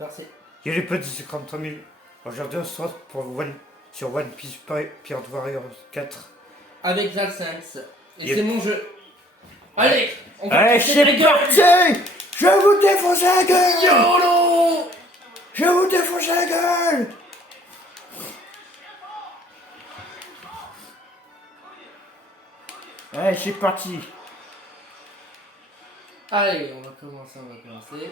Merci. Il y a les petits 53 000. Aujourd'hui, on se retrouve pour sur One Piece Pirate Warriors 4. Avec Zalsinx. Et Yep. c'est mon jeu. Allez, on va Allez, casser la c'est gueule. parti. Je vais vous défoncer la gueule. YOLO. Je vais vous défoncer la gueule. Allez, c'est parti. Allez, on va commencer.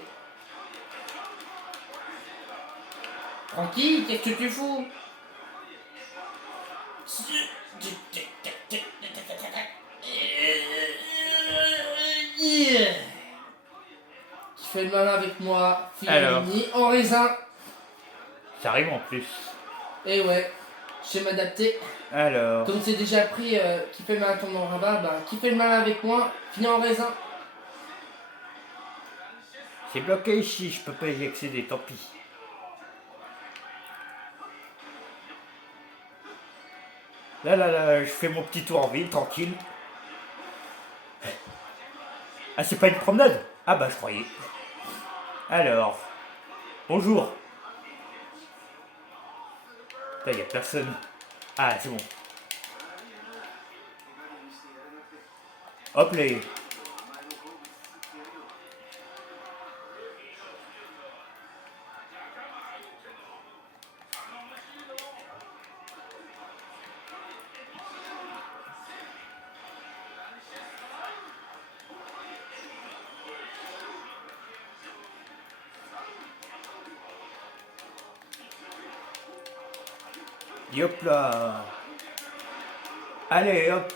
Tranquille, qu'est-ce que tu fous? Yeah. Qui fait le malin avec moi, Alors. fini en raisin. Ça arrive en plus. Et ouais, je sais m'adapter. Alors. Comme c'est déjà appris qui fait le malin tombe en rabat, bah qui fait le malin avec moi, fini en raisin. C'est bloqué ici, je peux pas y accéder, tant pis. Là, je fais mon petit tour en ville, tranquille. Ah, c'est pas une promenade? Ah bah, je croyais. Alors. Bonjour. Là, y a personne. Ah, c'est bon. Hop les. Hop là. Allez, hop.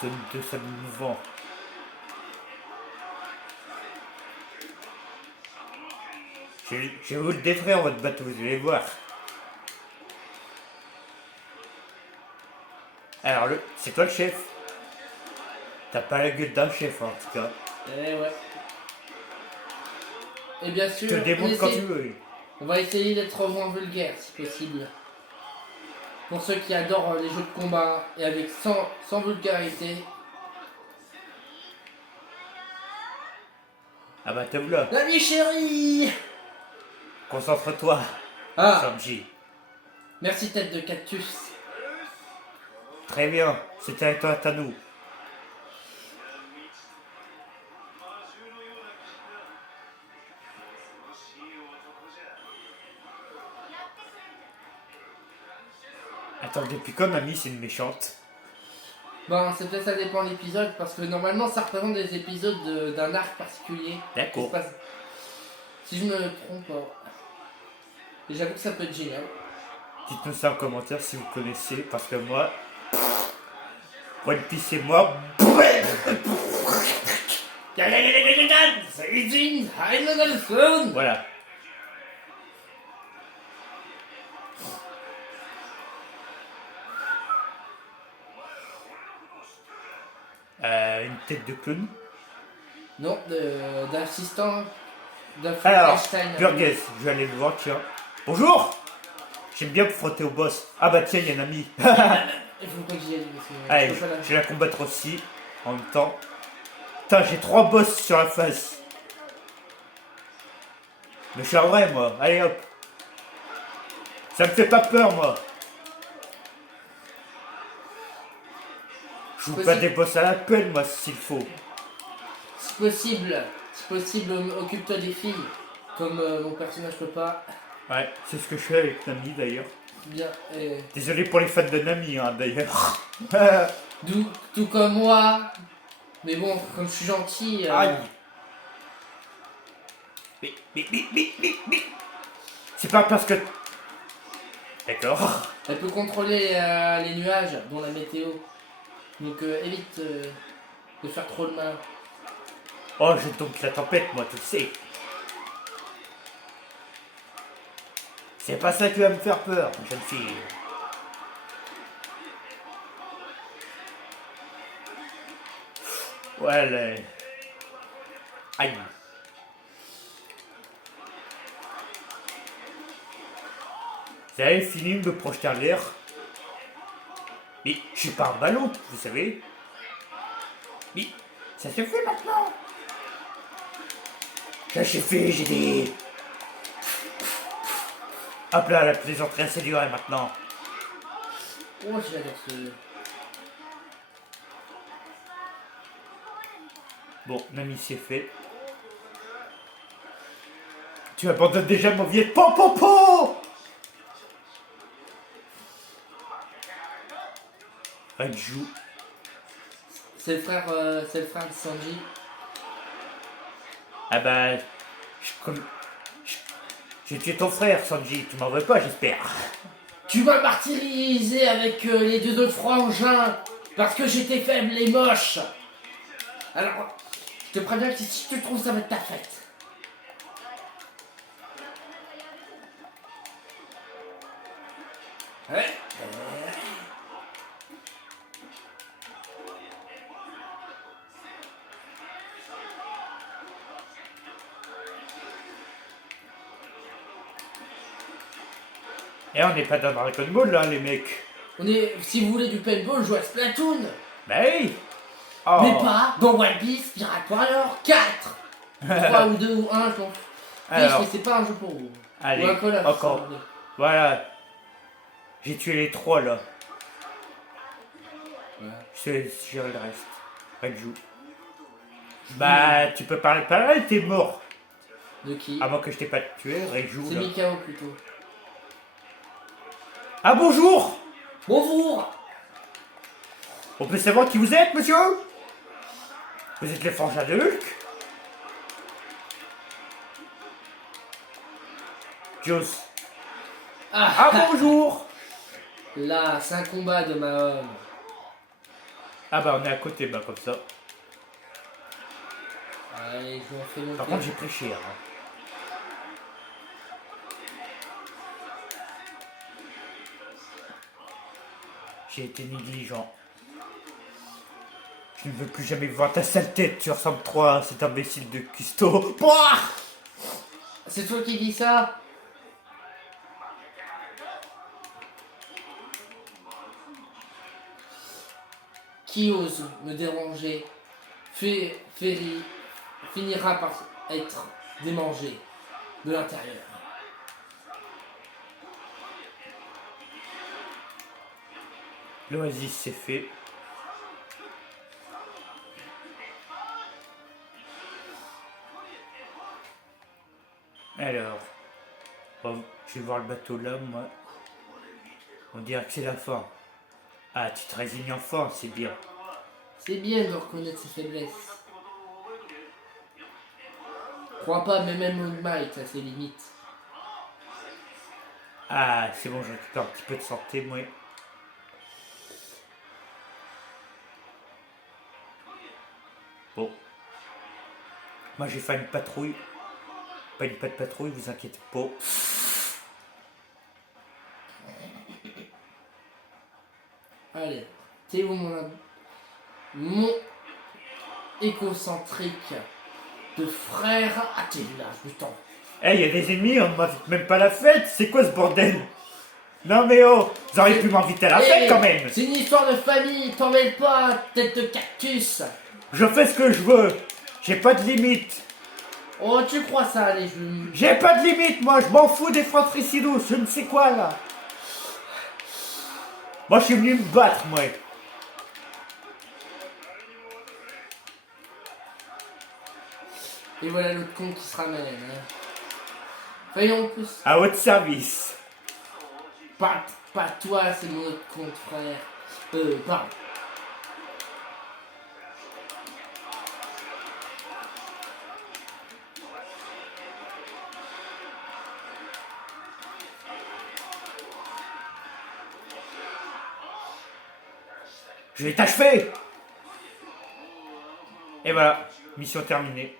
Zone de salut mouvant. Je vais vous le détruire votre bateau, vous allez voir. Alors, c'est toi le chef. T'as pas la gueule d'un chef en tout cas. Eh ouais. Et bien sûr, Je te le démontre quand tu veux. on va essayer d'être moins vulgaire si possible. Pour ceux qui adorent les jeux de combat et avec sans vulgarité. Ah bah te voilà. L'ami chéri. Concentre-toi, Ah, Sanji. merci tête de cactus. Très bien, c'était un temps à nous. Attends, depuis quand Nami c'est une méchante? Bon, c'est peut-être ça dépend de l'épisode parce que normalement ça représente des épisodes d'un arc particulier. D'accord. Si je me trompe pas. Et j'avoue que ça peut être génial. Dites-nous ça en commentaire si vous connaissez, parce que moi, One Piece et moi, voilà. Une tête de clown. Non, d'assistant. Alors, Einstein. Burgess, je vais aller le voir, tiens. Bonjour. J'aime bien me frotter au boss. Ah bah tiens, il y a un ami. Il faut pas que j'y aille. Allez, je vais la combattre aussi, en même temps. Putain, j'ai 3 boss sur la face. Mais je suis un vrai, moi. Allez, hop. Ça me fait pas peur, moi. Je joue pas des boss à la pelle, moi, s'il faut. C'est possible, occupe-toi des filles. Comme mon personnage peut pas. Ouais, c'est ce que je fais avec Nami, d'ailleurs. Bien. Désolé pour les fans de Nami, hein, d'ailleurs. Tout comme moi. Mais bon, comme je suis gentil. Aïe. Mais. C'est pas parce que... D'accord. Elle peut contrôler les nuages, dont la météo. Donc évite de faire trop de mal. Oh, j'ai donc la tempête, moi, tu le sais. C'est pas ça qui va me faire peur, jeune fille. Ouais, là... Aïe. Vous avez fini de me projeter en l'air. Mais je suis pas un ballon, vous savez. Mais ça se fait maintenant. Ça se fait, j'ai dit. Hop là, la plaisanterie assez durée maintenant. Oh, j'adore ce... Bon, Nami c'est fait. Tu abandonnes déjà mon vieil po. Raiju. C'est le frère de Sanji. Ah bah... J'ai tué ton frère, Sanji. Tu m'en veux pas, j'espère. Tu m'as martyrisé avec les deux autres frangins parce que j'étais faible et moche. Alors, je te préviens que si tu te trouves, ça va être ta fête. Ouais. Et on n'est pas dans Dragon Ball là, les mecs. On est, si vous voulez du paintball, jouez à Splatoon. Bah oui. Oh. Mais pas dans One Piece Pirate Warrior 4. 3 ou 2 ou 1, je m'en fous. Alors. Mais c'est pas un jeu pour vous. Allez, ou un Call of, encore. ça, Voilà. J'ai tué les 3 là. ouais. Je vais gérer le reste. Raiju. Bah, tu peux parler pareil, t'es mort. De qui? Avant que je t'ai pas tué, Raiju C'est là. Mikao plutôt. Ah bonjour. Bonjour. On peut savoir qui vous êtes, monsieur? Vous êtes les frangins de Hulk? Joss. Ah bonjour. Là, c'est un combat de ma homme. Ah bah on est à côté, bah comme ça. Allez, je vous en fais mon Par tour. contre j'ai pris cher. Hein. J'ai été négligent. Je ne veux plus jamais voir ta sale tête, tu ressembles trop à cet imbécile de Custo. Pouah. C'est toi qui dis ça? Qui ose me déranger finira par être démangé de l'intérieur. L'oasis c'est fait. Alors, bon, je vais voir le bateau là, moi. On dirait que c'est la fin. Ah, tu te résignes enfin, c'est bien. C'est bien de reconnaître ses faiblesses. Crois pas, mais même All Might a ses limites. Ah, c'est bon, je récupère un petit peu de santé, moi. Bon. Moi, j'ai fait une patrouille. Pas une patte patrouille, vous inquiétez pas. Allez, t'es où mon écocentrique de frère? Ah, t'es là, putain. Eh, y a des ennemis, on m'invite même pas à la fête. C'est quoi ce bordel? Non mais oh, vous auriez pu m'inviter à la fête quand même. C'est une histoire de famille, t'en mêles pas, tête de cactus. Je fais ce que je veux. J'ai pas de limite. Oh, tu crois ça, allez, J'ai pas de limite, moi. Je m'en fous des fratricidos. Je ne sais quoi là. Moi, je suis venu me battre, moi. Et voilà l'autre con qui se ramène. Hein. Voyons plus. À votre service. Pas toi, c'est mon autre con, frère. Pardon. Je vais t'achever. Et voilà, mission terminée.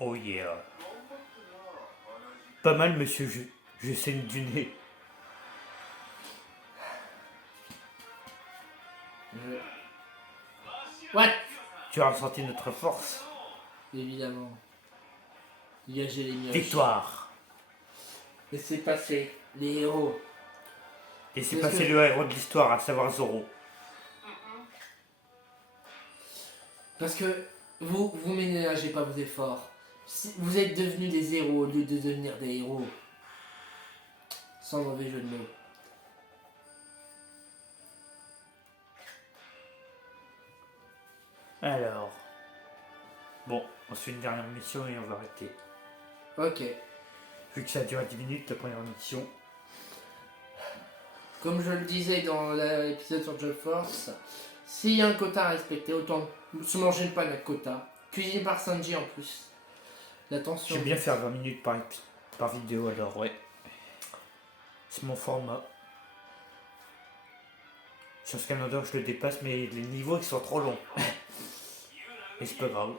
Oh yeah. Pas mal, monsieur, je saigne du nez. What? Tu as ressenti notre force? Évidemment. Dégagez les mioches. Victoire. Laissez passer les héros. Laissez Parce passer que- le héros de l'histoire, à savoir Zoro. Parce que vous ménagez pas vos efforts. Vous êtes devenus des héros au lieu de devenir des héros. Sans mauvais jeu de mots. Alors. Bon, on se fait une dernière mission et on va arrêter. Ok. Vu que ça a duré 10 minutes, la première mission. Comme je le disais dans l'épisode sur Job Force, s'il y a un quota à respecter, autant se manger une panne à quota. Cuisiné par Sanji en plus. L'attention. J'aime bien faire 20 minutes par vidéo, alors ouais. C'est mon format. Sur Scanlander, je le dépasse, mais les niveaux ils sont trop longs. Et c'est pas grave.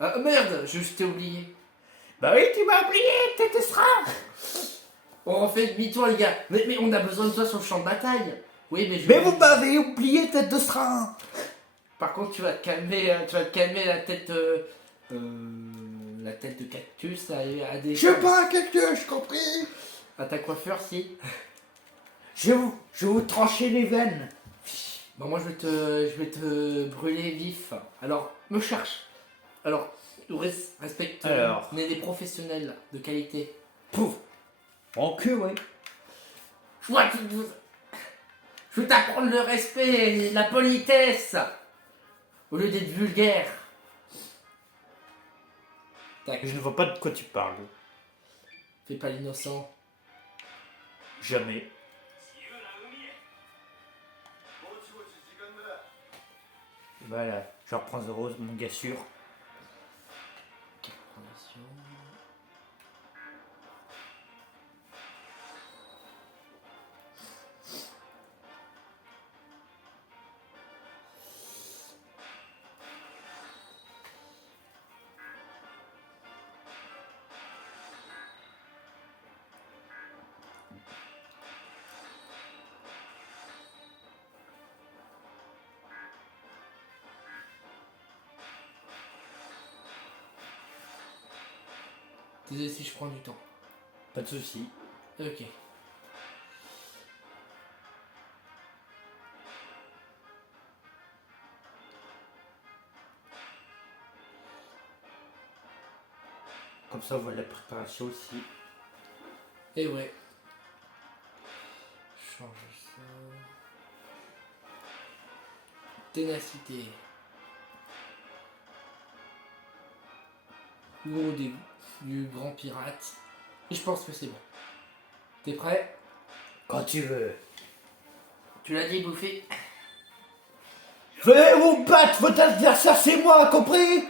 Ah merde, je t'ai oublié. Bah oui, tu m'as oublié, t'étais serein. On refait demi-tour les gars. Mais on a besoin de toi sur le champ de bataille. Oui mais je... Mais vous m'avez oublié, tête de serein. Par contre tu vas te calmer la tête la tête de cactus à des... Je suis pas un cactus, compris. À ta coiffure si. Je vais vous trancher les veines. Bon moi je vais te brûler vif. Alors me cherche. Alors respecte. Alors. On est des professionnels de qualité. Pouf. En cul, ouais. Je veux t'apprendre le respect et la politesse au lieu d'être vulgaire. Tac. Je ne vois pas de quoi tu parles. Fais pas l'innocent. Jamais. Voilà, je reprends Zoro, mon gars sûr. Désolé si je prends du temps. Pas de soucis. Ok. Comme ça, on voit la préparation aussi. Et ouais. Change ça. Ténacité. Ou du grand pirate. Et je pense que c'est bon. T'es prêt? Quand tu veux. Tu l'as dit, Bouffé? Venez vous battre, votre adversaire c'est moi, compris?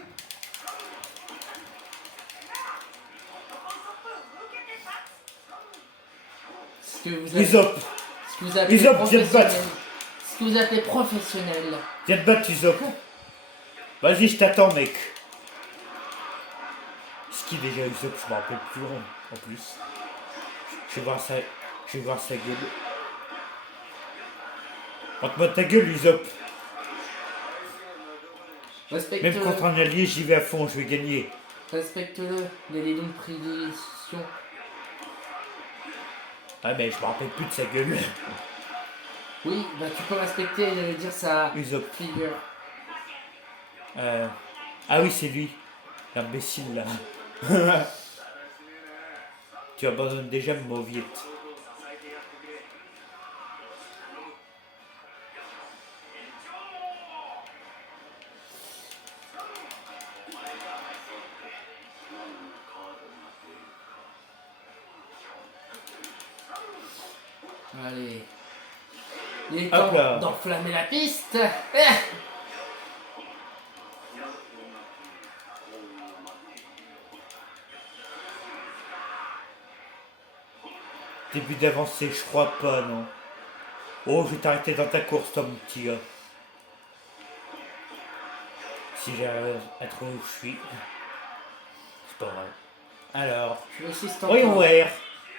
Ce que vous appelez, Usopp, ce que vous appelez Usopp, viens te battre. professionnel. Ce que vous appelez professionnel. viens te battre Usopp. Vas-y, je t'attends, mec. Ce qui déjà Usopp, je me rappelle plus en plus. Je vais voir sa gueule. Montre-moi ta gueule, Usopp. Respecte-le. Même contre un allié, j'y vais à fond, je vais gagner. Respecte-le. Il a les dons de prédilection. Ah, mais je me rappelle plus de sa gueule. Oui, bah tu peux respecter et dire sa Usopp. figure. Ah oui, c'est lui. L'imbécile, là. Tu abandonnes déjà ma mauviette. Allez. Il est Hop là. temps d'enflammer la piste. Début d'avancée, je crois pas, non. Oh, je vais t'arrêter dans ta course, toi, mon petit gars. Si j'arrive à trouver où je suis. C'est pas vrai. Alors. Je vais aussi Voyons voir.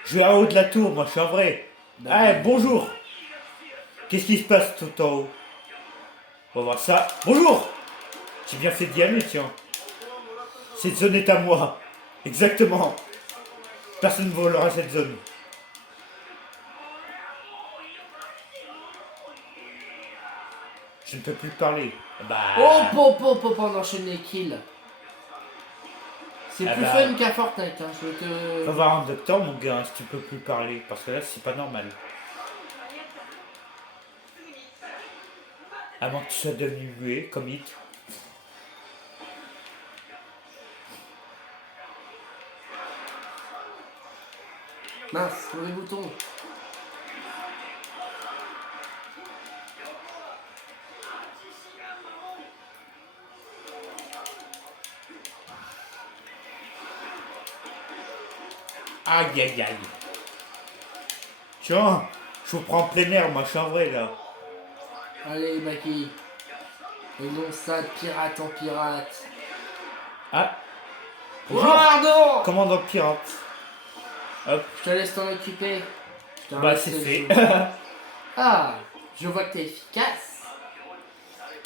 Je vais en haut de la tour, moi, je suis en vrai. Ah, bonjour. Qu'est-ce qui se passe tout en haut? On va voir ça. Bonjour. J'ai bien fait d'y aller, tiens. Cette zone est à moi. Exactement. Personne ne volera cette zone. Je ne peux plus parler. Bah... On enchaîne les kills. C'est Ah plus bah. fun qu'à Fortnite, hein. Je te... Va voir un docteur, mon gars, si tu peux plus parler. Parce que là, c'est pas normal. Avant que tu sois devenu muet, comme Hit. Mince, mauvais bouton. Aïe aïe aïe. Tiens, je vous prends en plein air, moi je suis en vrai là. Allez, Baki. Et non ça de pirate en pirate. Ah, Pardon. commandant pirate. Hop, Je te laisse t'en occuper. Je te bah laisse c'est le fait. jeu. Ah, je vois que t'es efficace.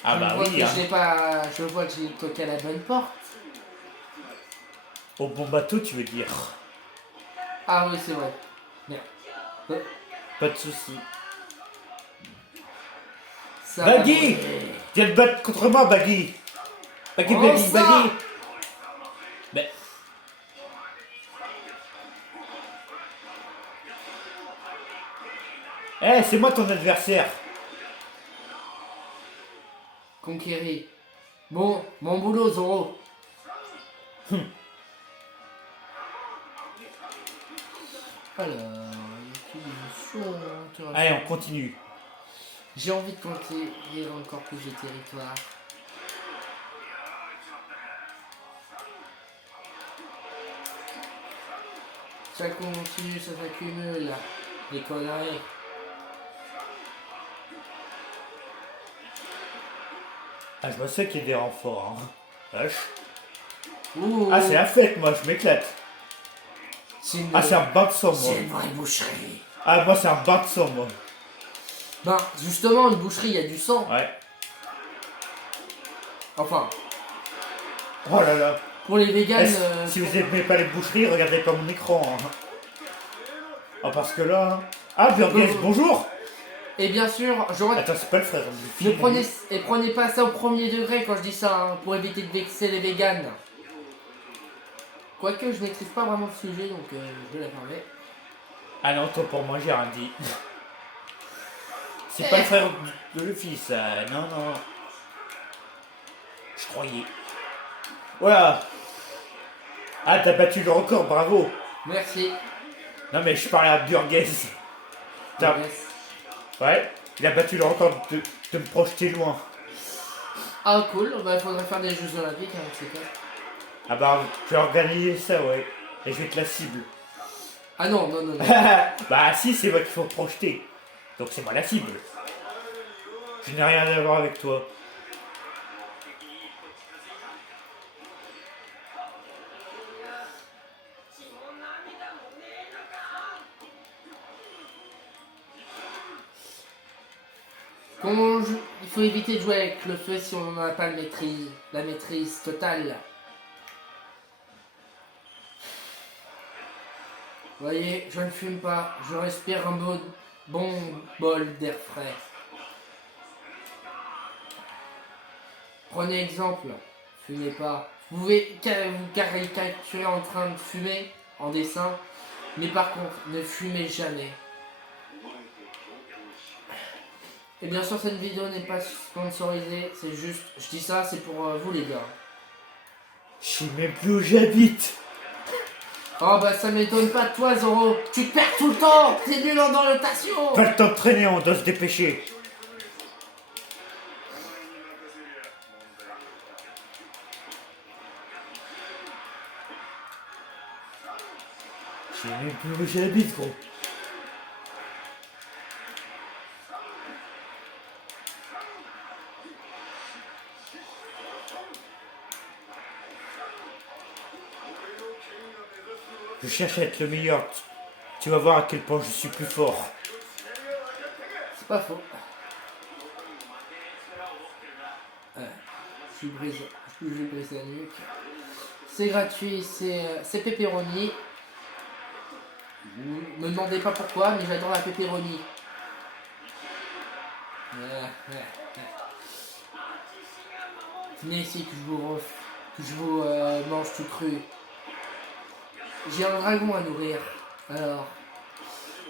Ah Je bah vois oui, que hein. je vois que j'ai toqué à la bonne porte. Au bon bateau tu veux dire. Ah oui, c'est vrai. Merde. Pas de soucis. Ça Baggy, va brûler. viens te battre contre moi, Baggy. Baggy, Oh, Baggy, ça. Baggy. Mais... Eh, c'est moi ton adversaire. Conquérir. Bon, mon boulot, Zoro. Alors, Allez, on continue. j'ai envie de conquérir encore plus de territoire. Ça continue, ça s'accumule. Les conneries. Ah, je vois ça qu'il y a des renforts. Hein. Vache. Ouh. Ah, c'est la fête, moi, je m'éclate. Ah, c'est un bain de sang, moi. C'est une vraie boucherie. Ah, moi, c'est un bain de sang, moi. Ben, justement, une boucherie, il y a du sang. Ouais. Enfin, Oh là là. pour les véganes... Si vous n'aimez pas les boucheries, regardez pas mon écran. Hein. Ah, parce que là... Hein. Ah, Burgess, bonjour. Et bien sûr, j'aurais... Attends, c'est pas le frère du Ne film. prenez pas ça au premier degré quand je dis ça, hein, pour éviter de vexer les véganes. Quoique, je maîtrise pas vraiment le sujet, donc je vais la fermer. Ah non, toi, pour moi, j'ai rien dit. C'est pas le frère de Luffy, ça. Non, non. Je croyais. Voilà. Ah, t'as battu le record, bravo. Merci. Non, mais je parlais à Burgess. T'as- Yes. Ouais, il a battu le record de me projeter loin. Ah cool, bah il faudrait faire des Jeux Olympiques avec ces cas. Ah bah, je vais organiser ça, ouais. Et je vais être la cible. Ah non, non, non, non. Bah si, c'est moi qu'il faut projeter. Donc c'est moi la cible. Je n'ai rien à voir avec toi. Il faut éviter de jouer avec le feu si on n'a pas la maîtrise totale. Vous voyez, je ne fume pas, je respire un bon bol d'air frais. Prenez exemple, fumez pas. Vous pouvez vous caricaturer en train de fumer en dessin, mais par contre, ne fumez jamais. Et bien sûr, cette vidéo n'est pas sponsorisée, c'est juste, je dis ça, c'est pour vous les gars. Je sais même plus où j'habite. Oh bah ça m'étonne pas de toi Zoro, tu te perds tout le temps, t'es nul en orientation. Pas le temps de traîner, on doit se dépêcher. Je sais même plus où j'habite, gros. Je cherche à être le meilleur. Tu vas voir à quel point je suis plus fort. C'est pas faux. Je lui brise la nuque. C'est gratuit, c'est pepperoni. Me demandez pas pourquoi, mais j'adore la pepperoni. Venez ici que je vous mange tout cru. J'ai un dragon à nourrir. Alors,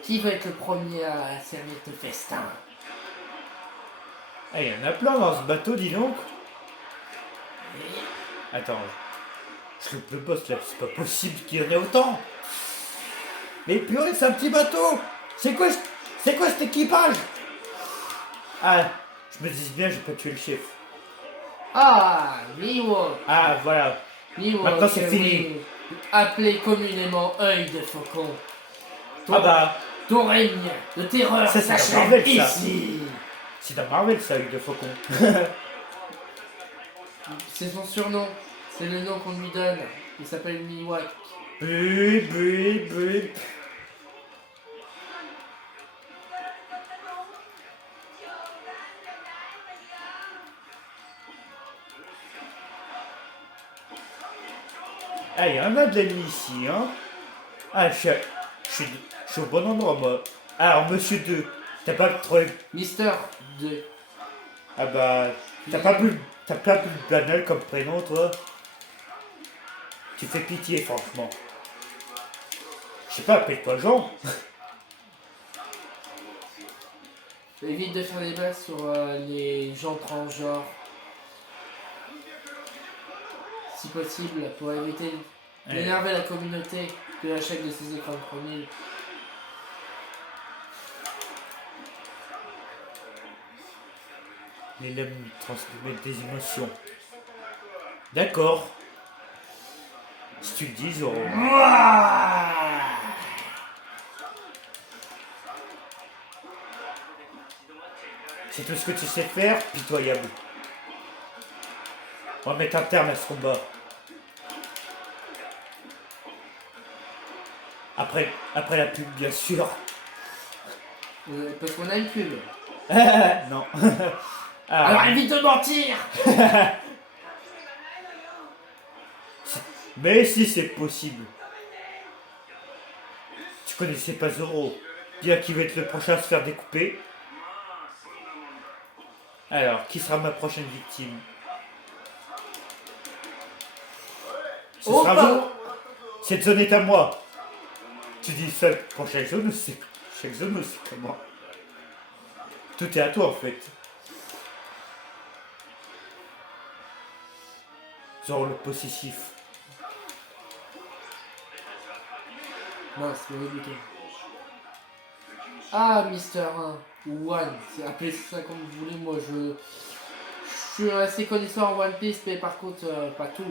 qui va être le premier à servir le festin? Ah, il y en a plein dans ce bateau, dis donc. Attends, je loupe le boss là, c'est pas possible qu'il y en ait autant. Mais purée, c'est un petit bateau. C'est quoi cet équipage? Ah, je me dis bien, j'ai pas tué le chef. Ah, Miwo. Ah, voilà. Miwo, Maintenant, c'est fini. Appelé communément œil de faucon. Ah bah, Ton règne de terreur Ça, c'est s'achève Marvel, ça. ici. c'est dans Marvel ça, avec de faucon. C'est son surnom. C'est le nom qu'on lui donne. Il s'appelle Miwak. Bup, bup, bup. Ah, il y en a de l'ennemi ici, hein. Ah, je suis au bon endroit, moi. Alors, monsieur 2, t'as pas trop... Mister de... Ah bah, t'as pas plus de Planel comme prénom, toi. Tu fais pitié, franchement. Je sais pas, appelle-toi Jean. Évite de faire des blagues sur les gens transgenres. Si possible, pour éviter d'énerver la communauté de la chaîne de ces écrans de 3000. Les lames transmettent des émotions. D'accord. Si tu le dis, Zoro. C'est tout ce que tu sais faire, pitoyable. On va mettre un terme à ce combat. Après la pub, bien sûr. Parce qu'on a une pub. Non. Alors évite de mentir. Mais si c'est possible. Tu connaissais pas Zoro. Bien qu'il va être le prochain à se faire découper. Alors, qui sera ma prochaine victime? Ce Oh, sera pardon. vous. Cette zone est à moi. Tu dis ça pour chaque zone ou c'est comment? Tout est à toi en fait. Zoro le possessif. Non, c'est pas du tout. Ah, Mister 1 ou One, c'est appelez ça comme vous voulez. Moi, je suis assez connaissant en One Piece, mais par contre, pas tout.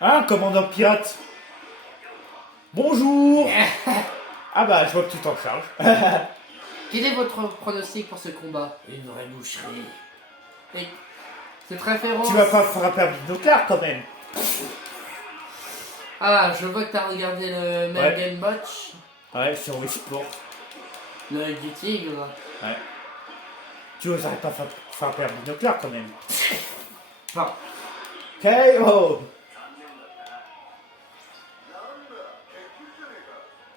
Hein, commandant pirate? Bonjour. Ah bah, je vois que tu t'en charges. Quel est votre pronostic pour ce combat? Une vraie boucherie. Et cette référence... Tu vas pas frapper un binoclard quand même. Ah, je vois que t'as regardé le Même Game Watch, Ouais, sur Wii Sport. l'œil du tigre. Ouais. Tu oserais pas frapper un binoclard quand même. Enfin, KO.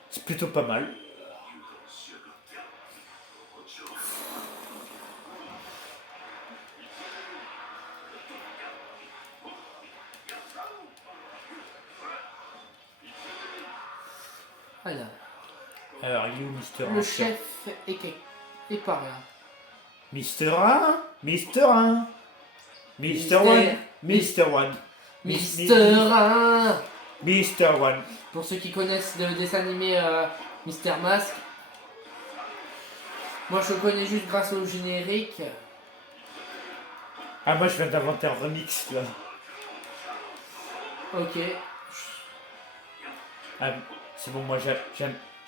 C'est plutôt pas mal. Alors, il est où Mister 1? le chef est par là. Mister 1, Mister 1, Mister 1, Mister 1, Mister 1. Mister 1. Pour ceux qui connaissent le dessin animé Mister Mask, moi je le connais juste grâce au générique. Ah, moi je viens d'inventer un remix là. Ok. Ah, c'est bon, moi j'ai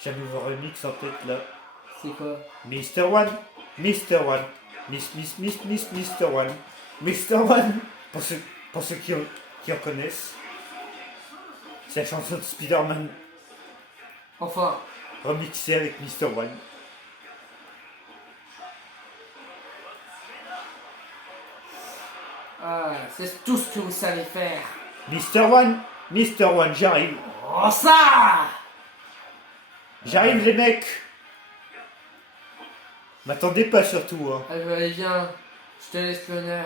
un nouveau remix en tête là. C'est quoi? Mister 1, Mister 1, Mister 1, Mister 1. Pour ceux qui en connaissent. C'est la chanson de Spider-Man Enfin, remixée avec Mister 1. c'est tout ce que vous savez faire. Mister 1, Mister One, j'arrive. Oh ça! J'arrive les mecs. M'attendez pas surtout, hein. Allez, viens. Je te laisse l'honneur.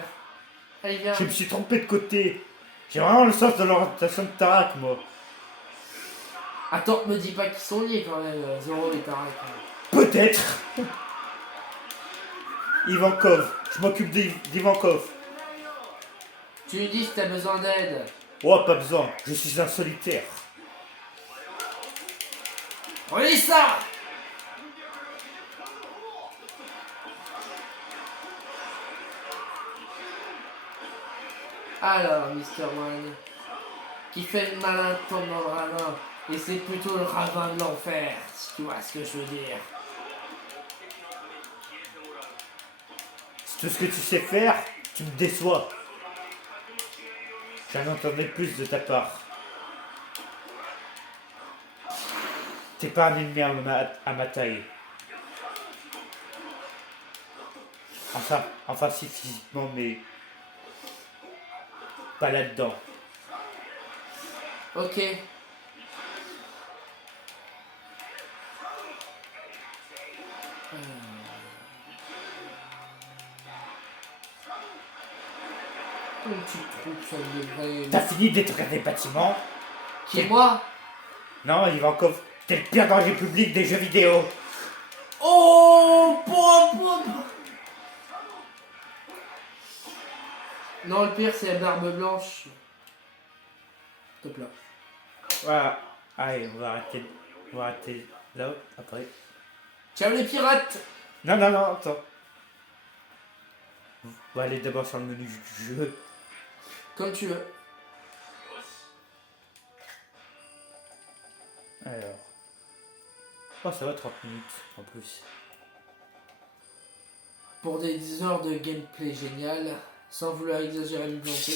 Allez, viens. Je me suis trompé de côté. J'ai vraiment le sens de l'orientation de Tarak, moi. Attends, me dis pas qu'ils sont liés quand même, Zoro et Tarak. Peut-être. Ivankov. Je m'occupe d'Ivankov. Tu lui dis si t'as besoin d'aide. Oh, pas besoin. Je suis un solitaire. Relis ça! Alors, Mr. One, qui fait le malin tombe dans le ravin, et c'est plutôt le ravin de l'enfer, si tu vois ce que je veux dire. C'est tout ce que tu sais faire, tu me déçois. J'en entendais plus de ta part. T'es pas un ennemi à ma taille. Enfin si physiquement, mais pas là-dedans. Ok. Une petite troupe, ça devrait... T'as fini de détruire des bâtiments? Qui, moi? Non, Ivankov, t'es le pire danger public des jeux vidéo. Oh! Non, le pire, c'est la barbe blanche. Top là. Voilà. Allez, on va arrêter là, après. Ciao les pirates! Non, attends. On va aller d'abord sur le menu du jeu. Comme tu veux. Alors. Oh, ça va 30 minutes en plus. Pour des heures de gameplay génial, sans vouloir exagérer le gameplay.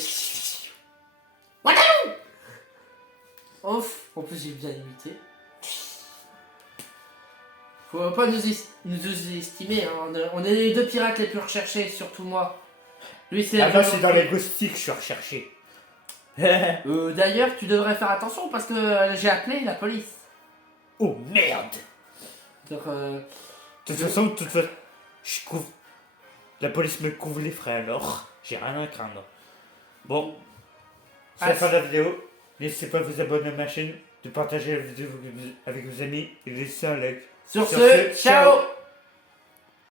Ouf! En plus, j'ai bien imité. Faut pas nous estimer, hein. On est les deux pirates les plus recherchés, surtout moi. Lui, c'est. Ah non, c'est dans les ghostiques que je suis recherché. D'ailleurs, tu devrais faire attention parce que j'ai appelé la police. Oh merde! Donc, De toute façon, je couvre. La police me couvre les frais alors. J'ai rien à craindre. Bon, c'est la fin de la vidéo. N'hésitez pas à vous abonner à ma chaîne, de partager la vidéo avec vos amis et de laisser un like. Sur ce, ciao!